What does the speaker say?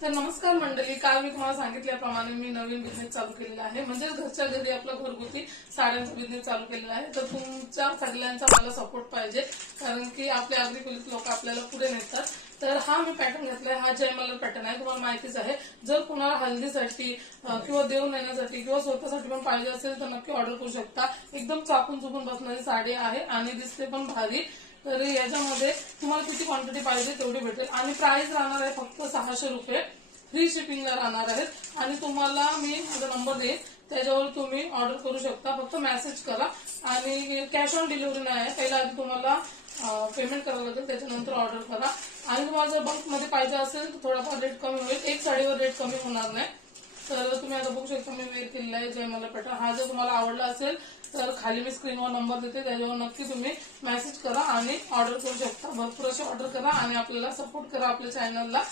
तर नमस्कार मंडळी, काल मी तुम्हाला सांगितल्याप्रमाणे मी नवीन बिझनेस चालू केलेला आहे, म्हणजे घरच्या घरी आपला घरगुती साड्यांचा बिझनेस चालू केलेला आहे। तर तुमच्या सगळ्यांचा मला सपोर्ट पाहिजे, कारण की आपले आगरी पोलीस लोक आपल्याला पुढे नेतात। तर हा मी पॅटर्न घेतलाय, हा जयमल्लार पॅटर्न आहे, तुम्हाला माहितीच आहे। जर कुणाला हल्दीसाठी किंवा देऊन येण्यासाठी किंवा स्वतःसाठी पण पाहिजे असेल तर नक्की ऑर्डर करू शकता। एकदम चापून चुपून बसणारी साडी आहे आणि दिसते पण भारी। तर याच्यामध्ये तुम्हाला किती क्वांटिटी पाहिजे तेवढी भेटेल आणि प्राइस राहणार आहे फक्त 600 रुपये, फ्री शिपिंगला राहणार आहेत। आणि तुम्हाला मी माझा नंबर देईन, त्याच्यावर तुम्ही ऑर्डर करू शकता। फक्त मेसेज करा आणि कॅश ऑन डिलिव्हरी नाही आहे, पहिला आधी तुम्हाला पेमेंट करावं लागेल, त्याच्यानंतर ऑर्डर करा। आणि तुम्हाला जर बल्क मध्ये पाहिजे असेल तर थोडाफार रेट कमी होईल, एक साडीवर रेट कमी होणार नाही। तर तुम्ही आता बघू शकता मी वेअर केलेला आहे जयमल्लार पॅटर्न। हा जर तुम्हाला आवडला असेल तर खाली मी स्क्रीनवर नंबर देते, त्याच्यावर नक्की तुम्ही मेसेज करा आणि ऑर्डर करू शकता। भरपूर असे ऑर्डर करा आणि आपल्याला सपोर्ट करा आपल्या चॅनलला।